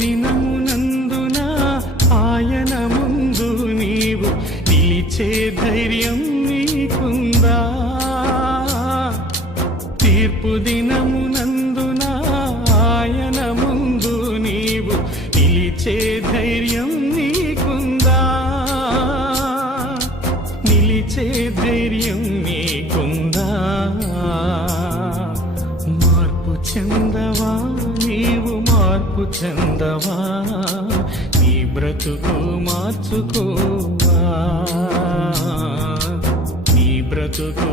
దినమునందున ఆయన ముందు నీవు నిలిచే ధైర్యం నీకుందా? తీర్పు దినమునందున ఆయన ముందు నీవు నిలిచే ధైర్యం నీకుందా? నిలిచే ధైర్యం నీకుందా? మార్పు చెందవా నీవు, మార్పు చెందవా? నీ బ్రతుకు మార్చుకోవా, నీ బ్రతుకు